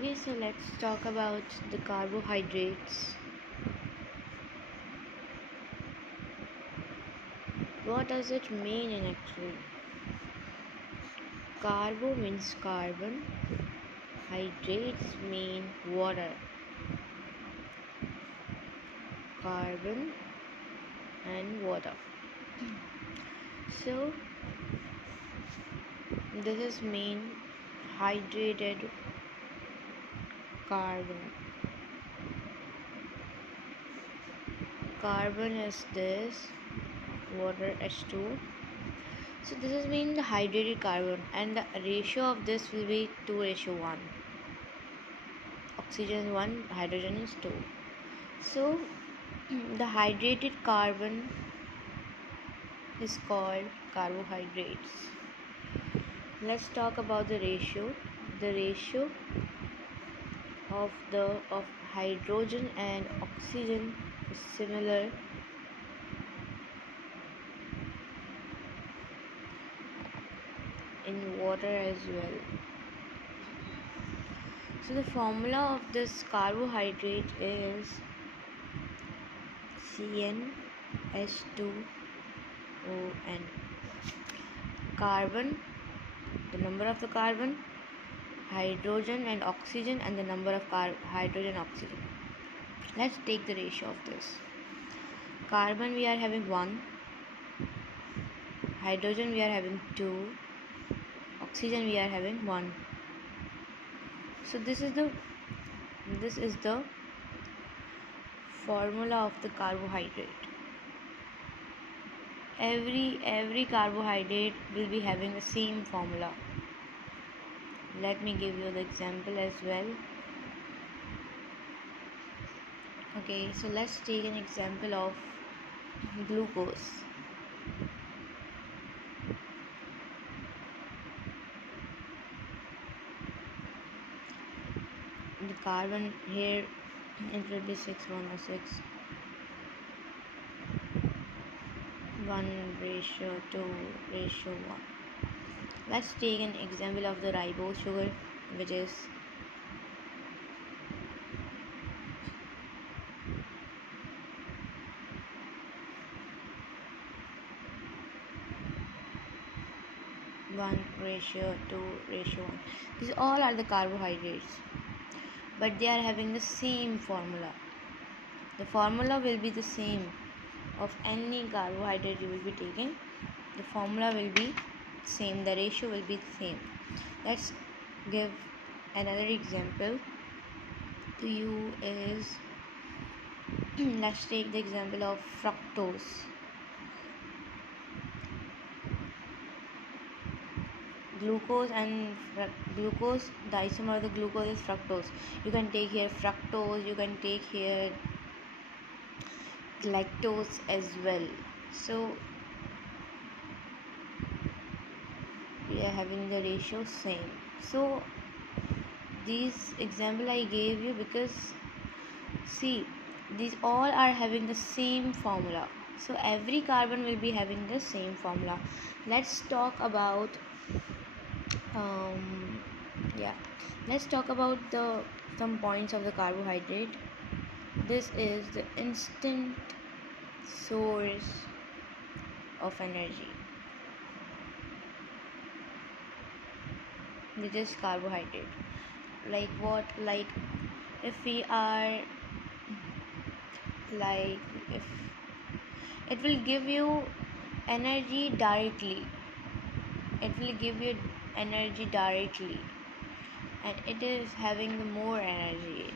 Okay, so let's talk about the carbohydrates. What does it mean in actually? Carbo means carbon, hydrates mean water. Carbon and water. So this is mean hydrated carbon. Carbon is this, water H2. So this is mean the hydrated carbon, and the ratio of this will be 2:1. Oxygen is 1, hydrogen is 2. So the hydrated carbon is called carbohydrates. Let's talk about the ratio. The ratio of hydrogen and oxygen is similar in water as well. So the formula of this carbohydrate is CnH2ON. Carbon, the number of the carbon, hydrogen and oxygen, and the number of hydrogen oxygen. Let's take the ratio of this. Carbon we are having 1, hydrogen we are having 2, oxygen we are having 1. So this is the formula of the carbohydrate. Every carbohydrate will be having the same formula. Let me give you the example as well. Okay, so let's take an example of glucose. The carbon here, it will be 6:106. 1:2:1. Let's take an example of the ribose sugar, which is 1:2:1. These all are the carbohydrates, but they are having the same formula. The formula will be the same of any carbohydrate you will be taking. The formula will be same, the ratio will be the same. Let's give another example to you is let's take the example of fructose. Glucose and glucose, the isomer of the glucose is fructose. You can take here fructose, you can take here lactose as well. So we are having the ratio same. So these example I gave you because see, these all are having the same formula. So every carbon will be having the same formula. Let's talk about let's talk about some points of the carbohydrate. This is the instant source of energy. This is carbohydrate. Like what? Like if we are if it will give you energy directly. It will give you energy directly, and it is having more energy.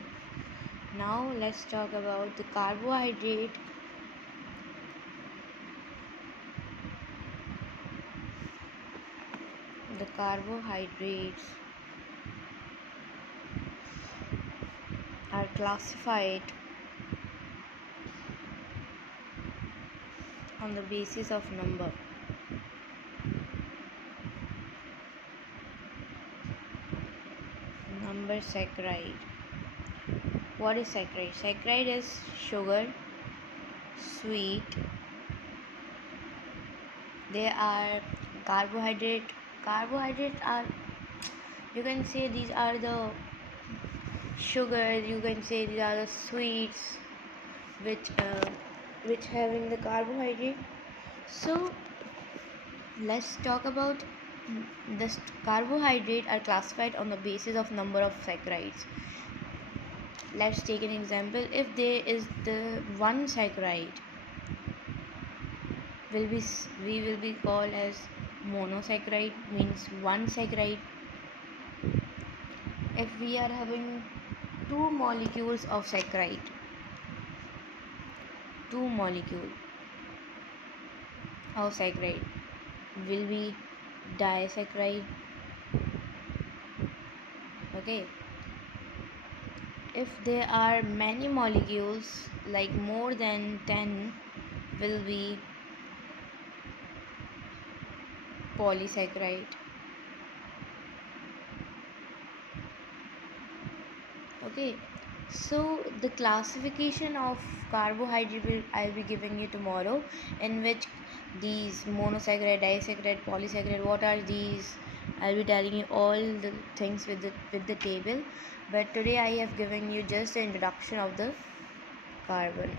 Now let's talk about the carbohydrate. The carbohydrates are classified on the basis of number. Number saccharide. What is saccharide? Saccharide is sugar, sweet. They are carbohydrate. Carbohydrates are, you can say, these are the sugar, you can say these are the sweets which having the carbohydrate. So let's talk about the carbohydrate are classified on the basis of number of saccharides. Let's take an example. If there is the one saccharide, we will be called as monosaccharide, means one saccharide. If we are having two molecules of saccharide, two molecule of saccharide will be disaccharide. Okay, if there are many molecules like more than 10 will be polysaccharide. Okay, so the classification of carbohydrate I'll be giving you tomorrow, in which these monosaccharide, disaccharide, polysaccharide, what are these, I'll be telling you all the things with the table. But today I have given you just the introduction of the carbon.